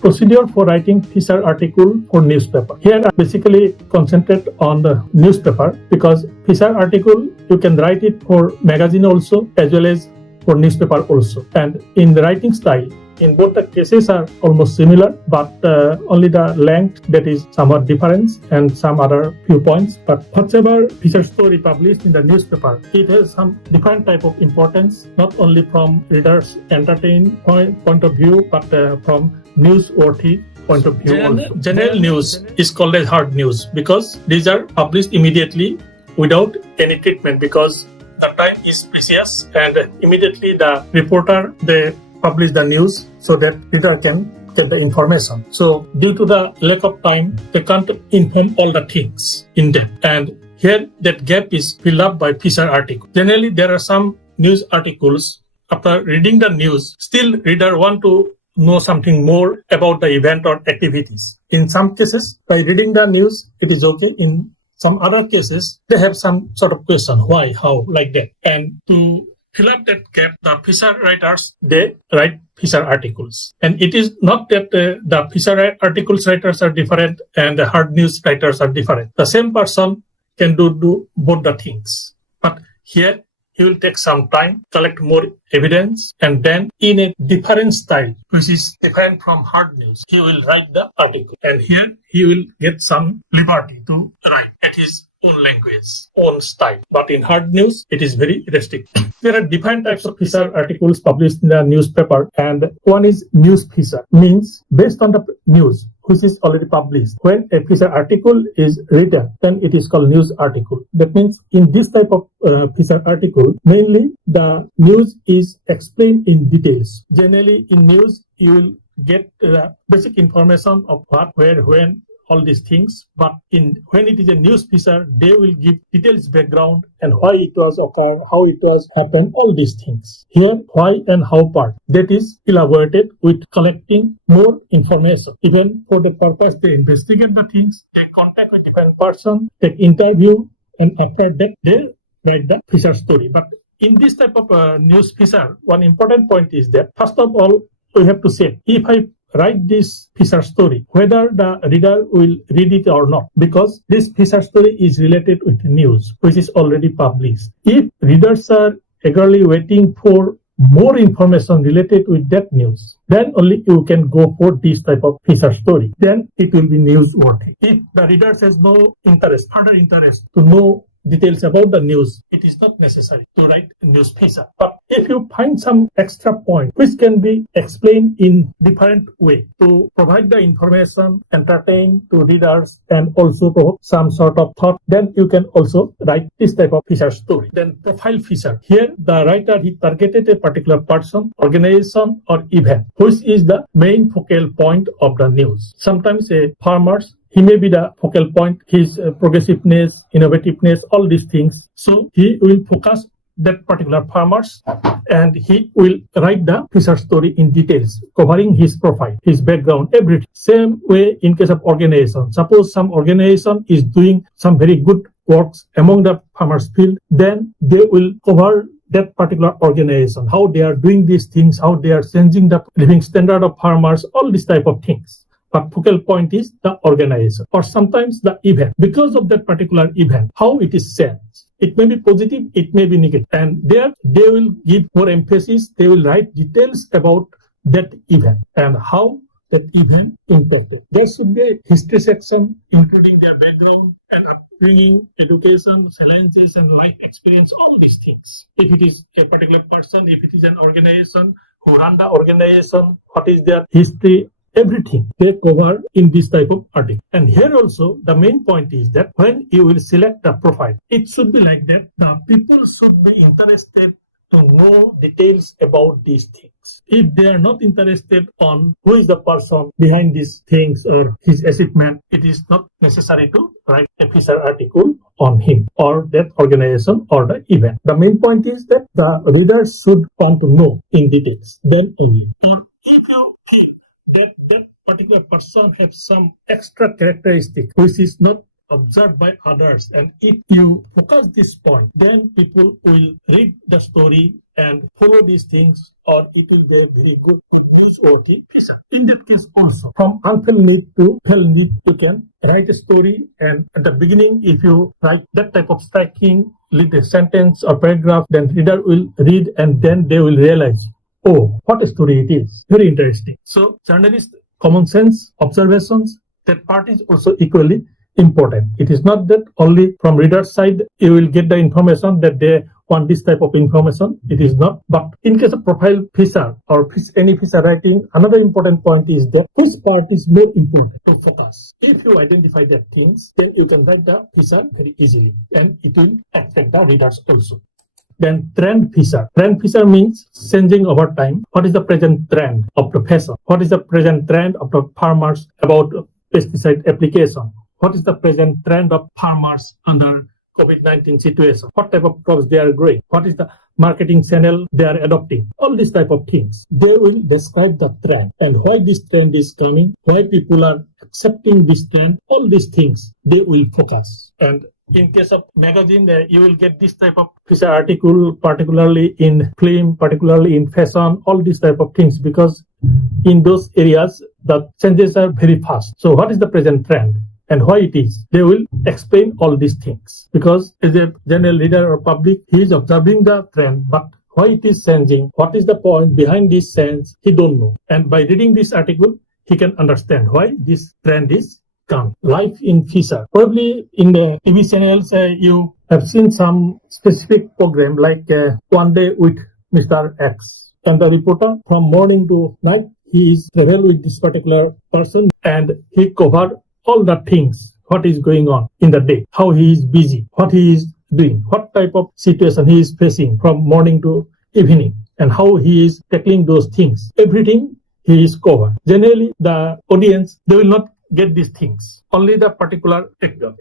procedure for writing feature article for newspaper. Here I basically concentrate on the newspaper because feature article you can write it for magazine also as well as for newspaper also. And in the writing style, in both the cases are almost similar, but only the length that is somewhat different and some other few points. But whatever feature story published in the newspaper, it has some different type of importance, not only from readers' entertain point of view, but from newsworthy point of view. General news is called as hard news because these are published immediately without any treatment because the time is precious and immediately the reporter they publish the news so that reader can get the information. So due to the lack of time, they can't inform all the things in depth. And here that gap is filled up by feature article. Generally, there are some news articles. After reading the news, still reader want to know something more about the event or activities. In some cases, by reading the news, it is okay. In some other cases, they have some sort of question, why, how, like that. And to fill up that gap, the feature writers, they write feature articles. And it is not that the feature articles writers are different and the hard news writers are different. The same person can do both the things. But here, he will take some time, collect more evidence, and then in a different style, which is different from hard news, he will write the article. And here, he will get some liberty to write at his own language, own style. But in hard news, it is very restricted. There are different types of feature articles published in the newspaper, and one is news feature, means based on the news which is already published. When a feature article is written, then it is called news article. That means in this type of feature article, mainly the news is explained in details. Generally, in news, you will get basic information of what, where, when, all these things, but when it is a news feature, they will give details background and why it was occurred, how it was happened, all these things. Here, why and how part, that is elaborated with collecting more information. Even for the purpose, they investigate the things, they contact with different person, take interview, and after that, they write the feature story. But in this type of news feature, one important point is that, first of all, we have to say, if I write this feature story, whether the reader will read it or not, because this feature story is related with the news, which is already published. If readers are eagerly waiting for more information related with that news, then only you can go for this type of feature story. Then it will be newsworthy. If the reader has no interest, further interest to know details about the news, it is not necessary to write a news feature. But if you find some extra point which can be explained in different way to provide the information, entertain to readers, and also provoke some sort of thought, then you can also write this type of feature story. Then profile feature. Here the writer, he targeted a particular person, organization, or event, which is the main focal point of the news. Sometimes a farmers, he may be the focal point, his progressiveness, innovativeness, all these things. So he will focus that particular farmers and he will write the feature story in details, covering his profile, his background, everything. Same way in case of organization. Suppose some organization is doing some very good works among the farmers field, then they will cover that particular organization, how they are doing these things, how they are changing the living standard of farmers, all these type of things. But focal point is the organization or sometimes the event. Because of that particular event, how it is said. It may be positive, it may be negative. And there they will give more emphasis, they will write details about that event and how that event impacted. There should be a history section including their background and upbringing, education, challenges and life experience, all these things. If it is a particular person, if it is an organization, who run the organization, what is their history, everything they cover in this type of article. And here also the main point is that when you will select the profile, it should be like that. The people should be interested to know details about these things. If they are not interested on who is the person behind these things or his achievement, it is not necessary to write a feature article on him or that organization or the event. The main point is that the reader should want to know in details, then only. Or if you think that particular person has some extra characteristic which is not observed by others, and if you focus this point, then people will read the story and follow these things, or it will be a very good newsworthy feature. In that case also, from unfelt need to felt need, you can write a story, and at the beginning, if you write that type of striking, lead a sentence or paragraph, then reader will read and then they will realize, oh, what a story it is. Very interesting. So journalist common sense, observations, that part is also equally important. It is not that only from reader's side you will get the information that they want this type of information. It is not. But in case of profile feature or any feature writing, another important point is that which part is more important to focus. If you identify that things, then you can write the feature very easily and it will attract the readers also. Then trend feature. Trend feature means changing over time. What is the present trend of the fashion? What is the present trend of the farmers about pesticide application? What is the present trend of farmers under COVID-19 situation? What type of crops they are growing? What is the marketing channel they are adopting? All these type of things. They will describe the trend and why this trend is coming, why people are accepting this trend. All these things they will focus. And in case of magazine, you will get this type of feature article, particularly in film, particularly in fashion, all these type of things, because in those areas, the changes are very fast. So what is the present trend and why it is? They will explain all these things, because as a general reader or public, he is observing the trend, but why it is changing, what is the point behind this change, he don't know. And by reading this article, he can understand why this trend is come. Life in feature. Probably in the TV channels, you have seen some specific program like One Day with Mr. X. And the reporter from morning to night, he is travel with this particular person and he covered all the things, what is going on in the day, how he is busy, what he is doing, what type of situation he is facing from morning to evening, and how he is tackling those things. Everything he is covered. Generally, the audience, they will not get these things. Only the particular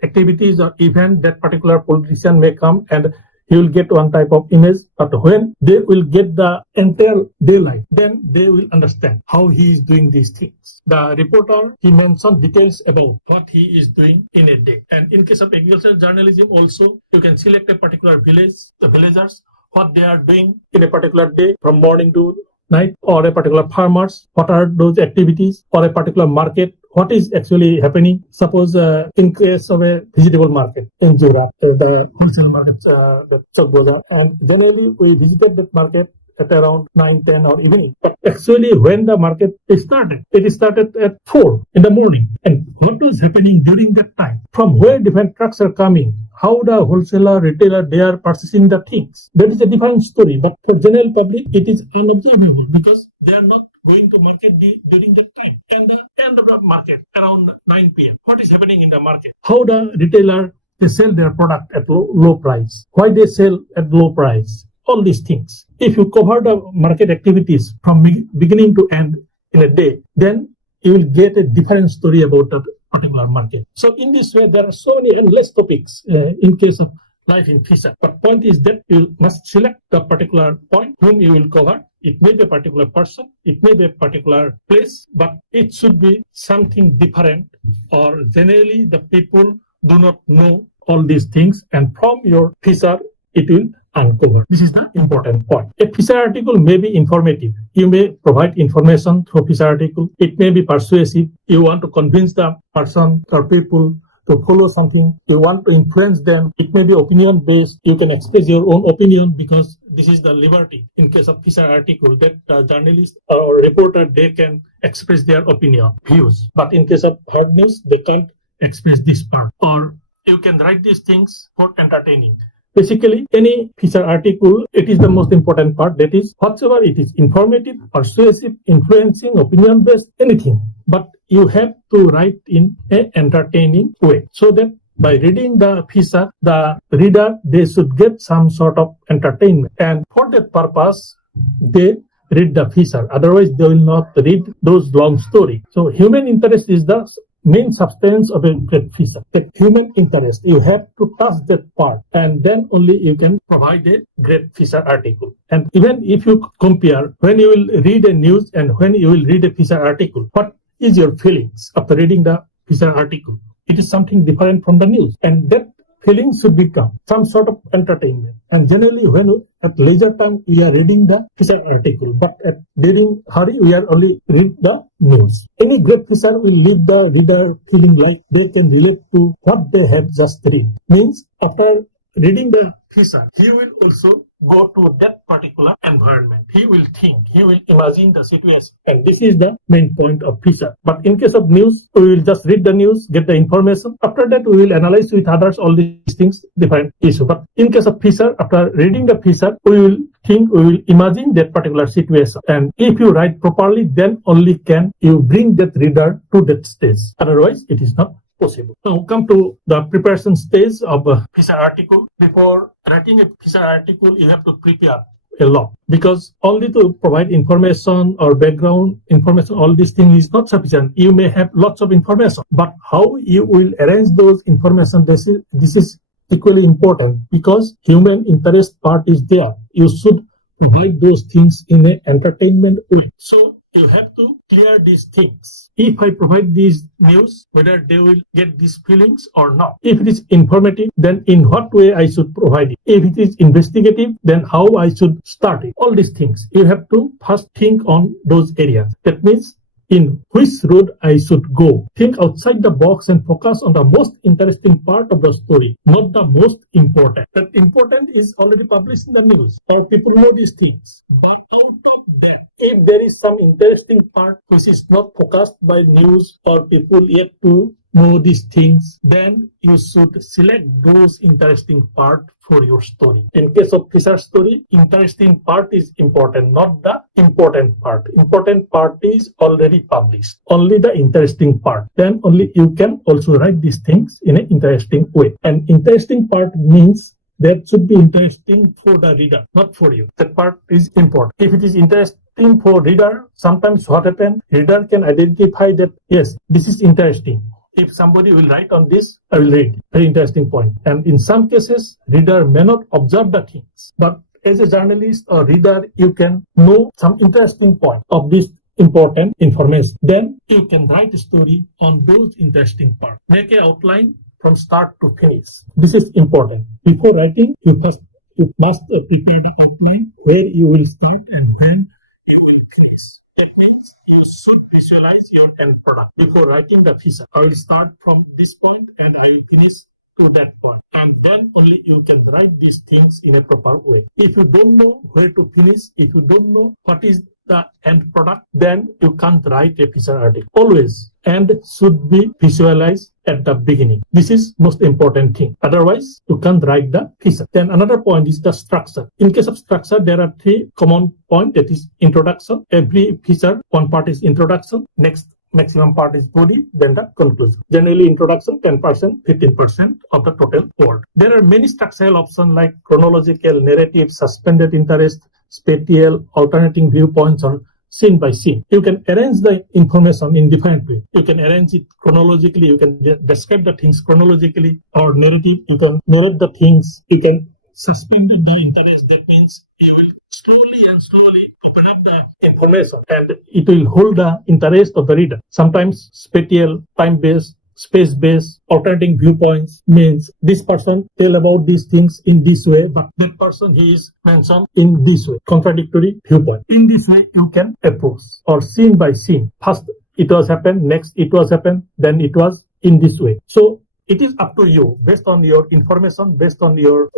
activities or event that particular politician may come and he will get one type of image. But when they will get the entire daylight, then they will understand how he is doing these things. The reporter, he mentioned details about what he is doing in a day. And in case of agricultural journalism also, you can select a particular village, the villagers, what they are doing in a particular day from morning to night, or a particular farmers, what are those activities, or a particular market, what is actually happening. Suppose in case of a vegetable market in Jura, the wholesale market, the Chowk Bazaar, and generally we visited that market at around 9, 10 or evening. But actually when the market started, it started at 4 in the morning. And what was happening during that time? From where different trucks are coming, how the wholesaler, retailer, they are purchasing the things. That is a different story. But for general public, it is unobservable because they are not going to market during that time. And the end of the market, around 9 p.m. What is happening in the market? How the retailer, they sell their product at low price. Why they sell at low price? All these things. If you cover the market activities from beginning to end in a day, then you will get a different story about that particular market. So in this way, there are so many endless topics in case of life in feature. But point is that you must select the particular point whom you will cover. It may be a particular person, it may be a particular place, but it should be something different, or generally the people do not know all these things, and from your feature, it will uncover. This is the important point. A feature article may be informative. You may provide information through feature article. It may be persuasive. You want to convince the person or people to follow something. You want to influence them. It may be opinion based. You can express your own opinion because this is the liberty in case of feature article that the journalist or reporter, they can express their opinion, views. But in case of hard news, they can't express this part. Or you can write these things for entertaining. Basically, any feature article, it is the most important part. That is, whatsoever it is, informative, persuasive, influencing, opinion-based, anything. But you have to write in an entertaining way, so that by reading the feature, the reader, they should get some sort of entertainment. And for that purpose, they read the feature. Otherwise, they will not read those long stories. So human interest is the main substance of a great feature. The human interest, you have to touch that part, and then only you can provide a great feature article. And even if you compare when you will read a news and when you will read a feature article, what is your feelings after reading the feature article? It is something different from the news, and that feeling should become some sort of entertainment. And generally, when at leisure time we are reading the feature article, but during hurry we are only read the news. Any great feature will leave the reader feeling like they can relate to what they have just read. Means after reading the feature, he will also go to that particular environment. He will think, he will imagine the situation. And this is the main point of feature. But in case of news, we will just read the news, get the information. After that, we will analyze with others all these things, different issue. But in case of feature, after reading the feature, we will think, we will imagine that particular situation. And if you write properly, then only can you bring that reader to that stage. Otherwise, it is not possible. Now come to the preparation stage of a feature article. Before writing a feature article, you have to prepare a lot, because only to provide information or background information, all these things is not sufficient. You may have lots of information, but how you will arrange those information, this is equally important, because human interest part is there. You should provide those things in an entertainment way. So you have to clear these things. If I provide these news, whether they will get these feelings or not. If it is informative, then in what way I should provide it. If it is investigative, then how I should start it. All these things. You have to first think on those areas. That means in which road I should go. Think outside the box and focus on the most interesting part of the story, not the most important. That important is already published in the news, or people know these things. But out of that, if there is some interesting part which is not focused by news or people yet to know these things, then you should select those interesting part for your story. In case of feature story, interesting part is important, not the important part. Important part is already published. Only the interesting part. Then only you can also write these things in an interesting way. And interesting part means that should be interesting for the reader, not for you. That part is important. If it is interesting for reader, sometimes what happens, reader can identify that, yes, this is interesting. If somebody will write on this, I will read. Very interesting point. And in some cases, reader may not observe the things. But as a journalist or reader, you can know some interesting point of this important information. Then you can write a story on those interesting parts. Make an outline from start to finish. This is important. Before writing, you must prepare the outline where you will start and when you will finish. That means you should visualize your end product before writing the feature. I will start from this point and I will finish to that point. And then only you can write these things in a proper way. If you don't know where to finish, if you don't know what is the end product, then you can't write a feature article. Always end should be visualized at the beginning. This is most important thing. Otherwise, you can't write the feature. Then another point is the structure. In case of structure, there are three common points. That is introduction. Every feature, one part is introduction. Next maximum part is body, then the conclusion. Generally, introduction 10%, 15% of the total word. There are many structural options like chronological, narrative, suspended interest, spatial, alternating viewpoints, or scene by scene. You can arrange the information in different ways. You can arrange it chronologically, you can describe the things chronologically, or narrative, you can narrate the things, you can suspend the interest. That means you will slowly open up the information and it will hold the interest of the reader. Sometimes spatial, time-based, space-based, alternating viewpoints means this person tell about these things in this way, but that person he is mentioned in this way. Contradictory viewpoint. In this way, you can approach, or scene by scene. First it was happened, next it was happened, then it was in this way. So it is up to you. Based on your information, based on your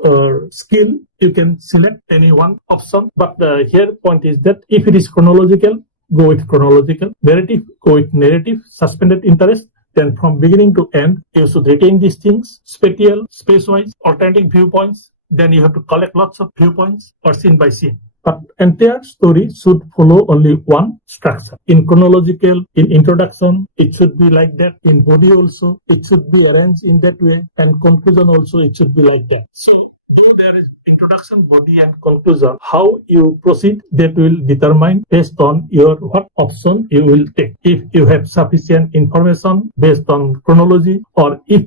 skill, you can select any one option. But the here point is that if it is chronological, go with chronological. Narrative, go with narrative. Suspended interest, then from beginning to end, you should retain these things. Spatial, space-wise, alternating viewpoints. Then you have to collect lots of viewpoints, or scene by scene. But entire story should follow only one structure. In chronological, in introduction, it should be like that. In body also, it should be arranged in that way. And conclusion also, it should be like that. So, though there is introduction, body, and conclusion, how you proceed, that will determine based on your what option you will take. If you have sufficient information based on chronology, or if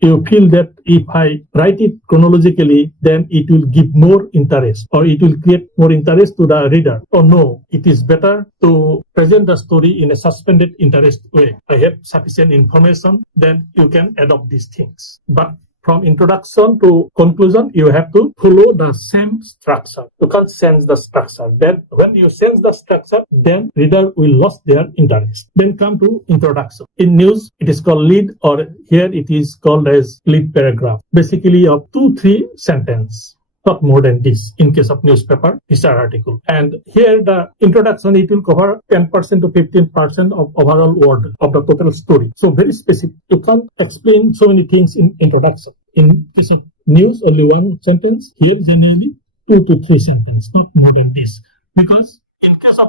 you feel that if I write it chronologically, then it will give more interest or it will create more interest to the reader. Or no, it is better to present the story in a suspended interest way. I have sufficient information, then you can adopt these things. But from introduction to conclusion, you have to follow the same structure. You can't change the structure. Then when you change the structure, then reader will lose their interest. Then come to introduction. In news, it is called lead, or here it is called as lead paragraph. Basically of 2-3 sentences. Not more than this in case of newspaper, feature article. And here the introduction, it will cover 10% to 15% of overall word of the total story. So very specific. You can't explain so many things in introduction. In case of news, only one sentence. Here generally 2 to 3 sentences, not more than this. Because in case of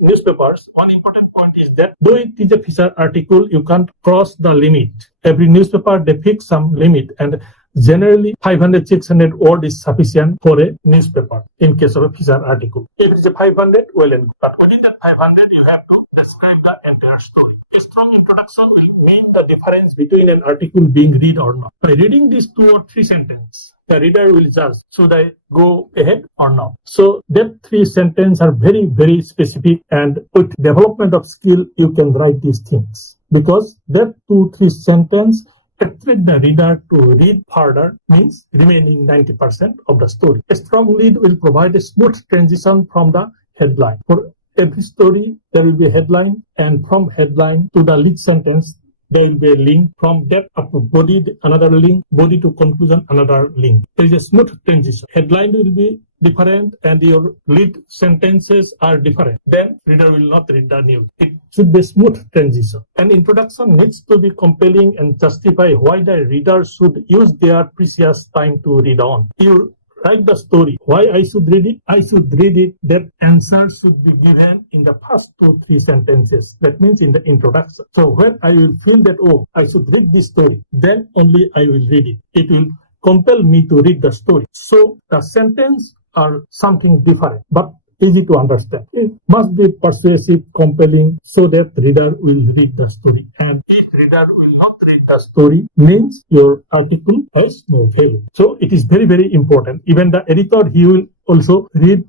newspapers, one important point is that though it is a feature article, you can't cross the limit. Every newspaper, they fix some limit, and generally 500-600 word is sufficient for a newspaper in case of a feature article. If it is a 500, well and good. But within that 500, you have to describe the entire story. A strong introduction will mean the difference between an article being read or not. By reading these 2 or 3 sentences, the reader will judge, should I go ahead or not? So that 3 sentences are very, very specific, and with development of skill, you can write these things. Because that 2-3 sentences attract the reader to read further, means remaining 90% of the story. A strong lead will provide a smooth transition from the headline. For every story, there will be a headline, and from headline to the lead sentence, there will be a link. From that up to body, another link, body to conclusion, another link. There is a smooth transition. Headline will be different and your lead sentences are different. Then reader will not read the news. It should be a smooth transition. An introduction needs to be compelling and justify why the reader should use their precious time to read on. You write the story. Why I should read it? I should read it. That answer should be given in the first 2-3 sentences. That means in the introduction. So when I will feel that, oh, I should read this story, then only I will read it. It will compel me to read the story. So the sentence are something different, but easy to understand. It must be persuasive, compelling, so that reader will read the story. And if reader will not read the story, means your article has no value. So it is very, very important. Even the editor, he will also read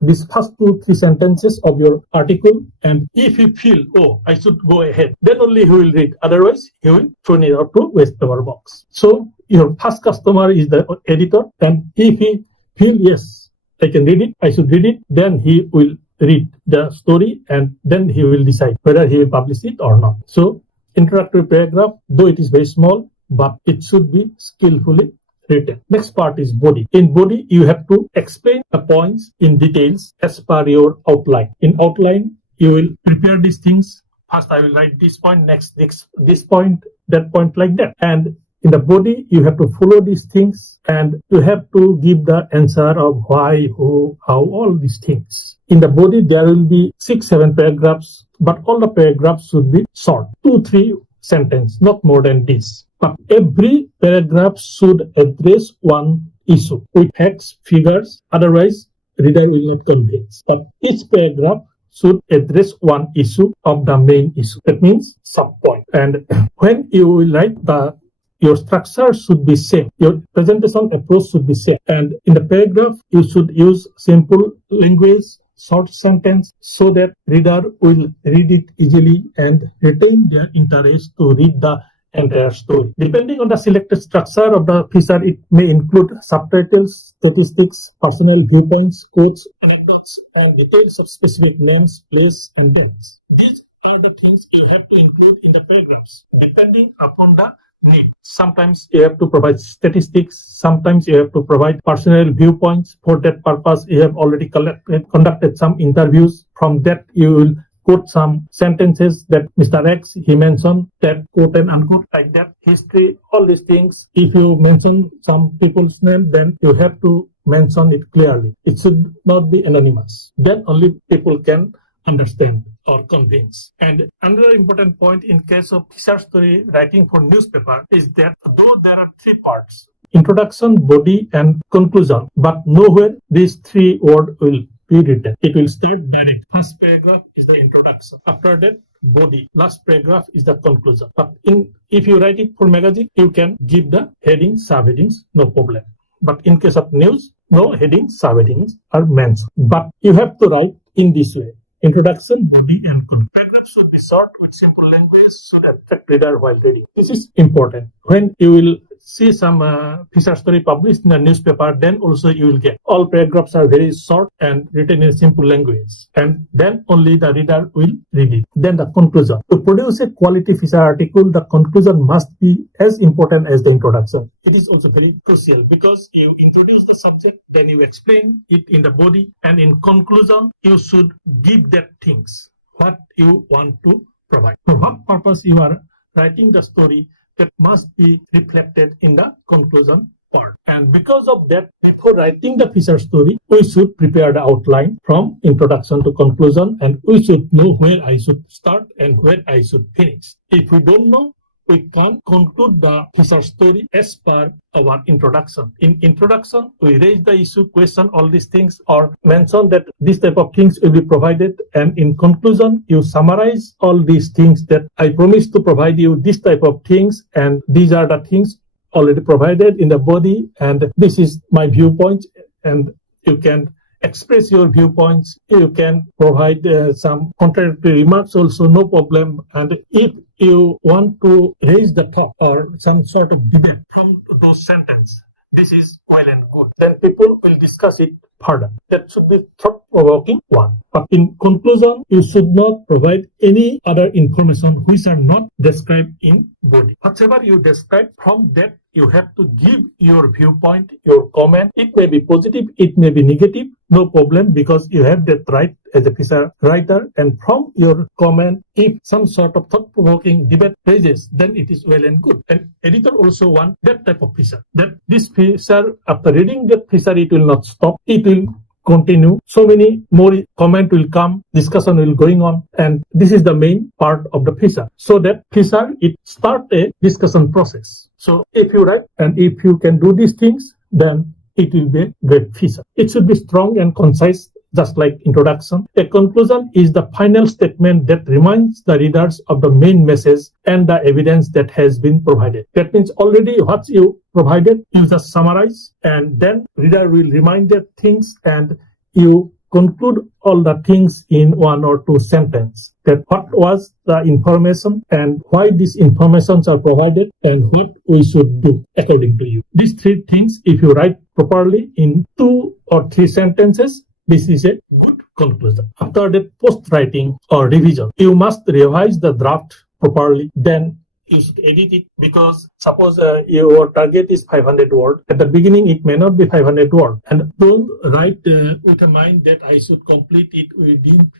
these first 2-3 sentences of your article, and if he feel, oh, I should go ahead, then only he will read. Otherwise, he will throw it out to waste paper box. So your first customer is the editor, and if he feel, yes, I can read it, I should read it, then he will read the story, and then he will decide whether he will publish it or not. So introductory paragraph, though it is very small, but it should be skillfully written. Next part is body. In body, you have to explain the points in details as per your outline. In outline, you will prepare these things. First, I will write this point, next this point, that point, like that. And in the body, you have to follow these things, and you have to give the answer of why, who, how, all these things. In the body, there will be 6-7 paragraphs, but all the paragraphs should be short, 2-3 sentences, not more than this. But every paragraph should address one issue with facts, figures, otherwise reader will not convince. But each paragraph should address one issue of the main issue. That means sub-point. And when you will write your structure should be same. Your presentation approach should be same. And in the paragraph, you should use simple language, short sentence, so that reader will read it easily and retain their interest to read the entire story. Depending on the selected structure of the feature, it may include subtitles, statistics, personal viewpoints, quotes, anecdotes, and details of specific names, place, and dates. These are the things you have to include in the paragraphs, depending upon the need. Sometimes you have to provide statistics, sometimes you have to provide personal viewpoints. For that purpose, you have already conducted some interviews. From that, you will quote some sentences that Mr. X, he mentioned, that quote and unquote, like that, history, all these things. If you mention some people's name, then you have to mention it clearly. It should not be anonymous. Then only people can understand or convince. And another important point in case of feature story writing for newspaper is that though there are 3 parts, introduction, body, and conclusion, but nowhere these 3 words will be written. It will start direct. First paragraph is the introduction. After that, body. Last paragraph is the conclusion. But if you write it for magazine, you can give the headings, subheadings, no problem. But in case of news, no headings, subheadings are mentioned. But you have to write in this way. Introduction, body, and conclusion. Paragraphs should be short with simple language so that attract reader while reading. This is important. When you will see some feature story published in a newspaper, then also you will get all paragraphs are very short and written in simple language, and then only the reader will read it. Then the conclusion. To produce a quality feature article, the conclusion must be as important as the introduction. It is also very crucial because you introduce the subject, then you explain it in the body, and in conclusion, you should give that things what you want to provide. For what purpose you are writing the story, that must be reflected in the conclusion part. And because of that, before writing the feature story, we should prepare the outline from introduction to conclusion, and we should know where I should start and where I should finish. If we don't know, we can't conclude the feature story as per our introduction. In introduction, we raise the issue, question all these things, or mention that this type of things will be provided. And in conclusion, you summarize all these things that I promise to provide you this type of things, and these are the things already provided in the body, and this is my viewpoint, and you can express your viewpoints. You can provide some contradictory remarks also, no problem. And if you want to raise the talk or some sort of debate from those sentences, this is well and good. Then people will discuss it further. That should be thought-provoking one. But in conclusion, you should not provide any other information which are not described in body. Whatever you describe, from that you have to give your viewpoint, your comment. It may be positive, it may be negative, no problem, because you have that right as a feature writer. And from your comment, if some sort of thought-provoking debate raises, then it is well and good. And editor also want that type of feature. That this feature, after reading that feature, it will not stop. It will continue. So many more comment will come, discussion will going on, and this is the main part of the feature. So that feature, it start a discussion process. So if you write and if you can do these things, then it will be a great feature. It should be strong and concise, just like introduction. A conclusion is the final statement that reminds the readers of the main message and the evidence that has been provided. That means already what you provided, you just summarize, and then reader will remind that things, and you conclude all the things in one or two sentences. That what was the information and why these informations are provided and what we should do according to you. These three things, if you write properly in 2 or 3 sentences, this is a good conclusion. After that, post-writing or revision, you must revise the draft properly. Then you should edit it, because suppose your target is 500 words. At the beginning, it may not be 500 words. And don't write with a mind that I should complete it within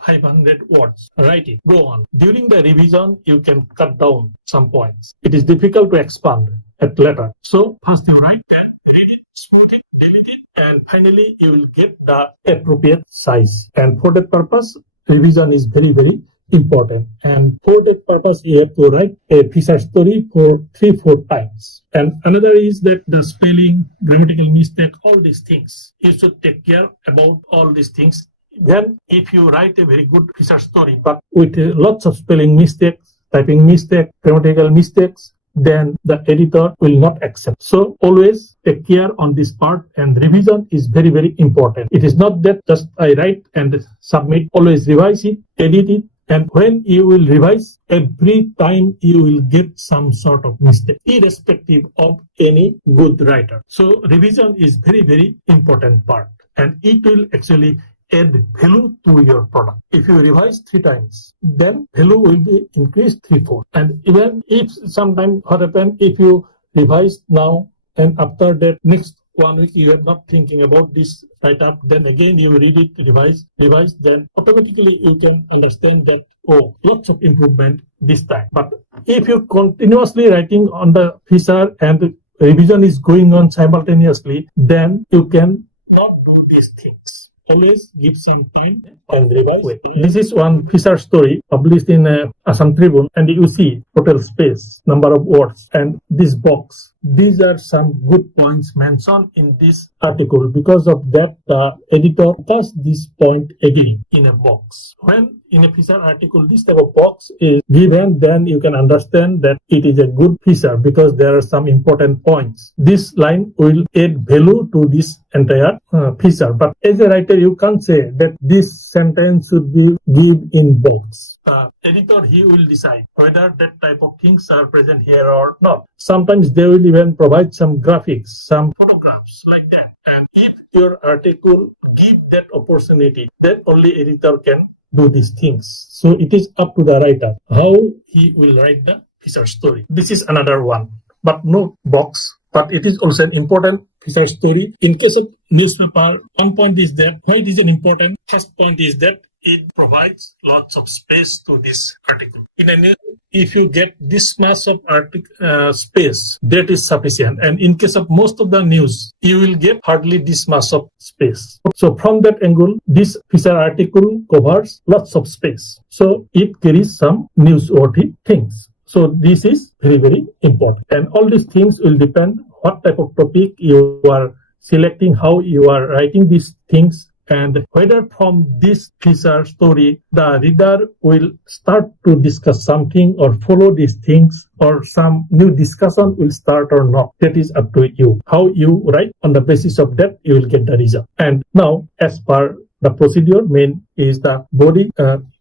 500 words. Write it. Go on. During the revision, you can cut down some points. It is difficult to expand at later. So first you write, then read it, smooth it, delete it, and finally you will get the appropriate size. And for that purpose, revision is very, very important. And for that purpose, you have to write a feature story for 3-4 times. And another is that the spelling, grammatical mistake, all these things, you should take care about all these things. Then if you write a very good feature story, but with lots of spelling mistakes, typing mistake, grammatical mistakes, then the editor will not accept. So always take care on this part, and revision is very, very important. It is not that just I write and submit. Always revise it, edit it, and when you will revise, every time you will get some sort of mistake, irrespective of any good writer. So revision is very, very important part, and it will actually add value to your product. If you revise 3 times, then value will be increased 3-4. And even if sometime what happen, if you revise now and after that next 1 week you are not thinking about this write-up, then again you read it, revise, then automatically you can understand that, oh, lots of improvement this time. But if you continuously writing on the feature and revision is going on simultaneously, then you can not do these things. Always give some time and revise. This is one feature story published in Assam Tribune, and you see total space, number of words, and this box these are some good points mentioned in this article. Because of that, the editor puts this point again in a box. When in a feature article this type of box is given, then you can understand that it is a good feature because there are some important points. This line will add value to this entire feature. But as a writer, you can't say that this sentence should be given in box. The editor, he will decide whether that type of things are present here or not. Sometimes they will even provide some graphics, some photographs like that. And if your article give that opportunity, then only editor can do these things. So it is up to the writer how he will write the feature story. This is another one, but no box. But it is also an important feature story. In case of newspaper, one point is that why it is an important. First point is that it provides lots of space to this article. In a news, if you get this much of space, that is sufficient. And in case of most of the news, you will get hardly this much of space. So from that angle, this feature article covers lots of space. So it carries some newsworthy things. So this is very, very important. And all these things will depend what type of topic you are selecting, how you are writing these things, and whether from this feature story the reader will start to discuss something or follow these things, or some new discussion will start or not. That is up to you. How you write, on the basis of that you will get the result. And now, as per the procedure, main is the body,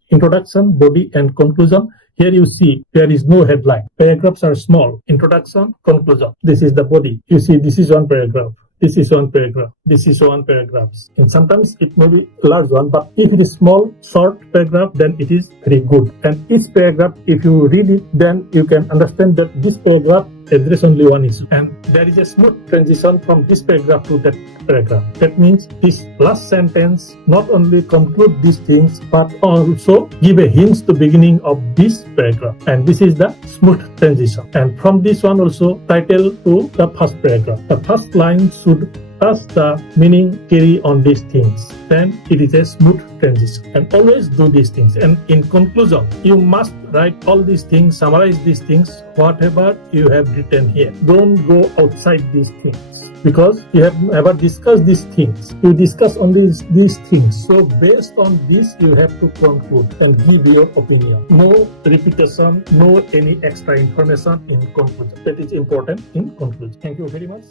introduction, body and conclusion. Here you see there is no headline. Paragraphs are small. Introduction, conclusion. This is the body. You see this is one paragraph. This is one paragraph. This is one paragraph. And sometimes it may be a large one, but if it is small, short paragraph, then it is very good. And each paragraph, if you read it, then you can understand that this paragraph address only one issue. And there is a smooth transition from this paragraph to that paragraph. That means this last sentence not only conclude these things, but also give a hint to beginning of this paragraph. And this is the smooth transition. And from this one also, title to the first paragraph. The first line should touch the meaning, carry on these things. Then it is a smooth transition. And always do these things. And in conclusion, you must write all these things, summarize these things, whatever you have written here. Don't go outside these things, because you have never discussed these things. You discuss only these things. So based on this, you have to conclude and give your opinion. No repetition, no any extra information in conclusion. That is important in conclusion. Thank you very much.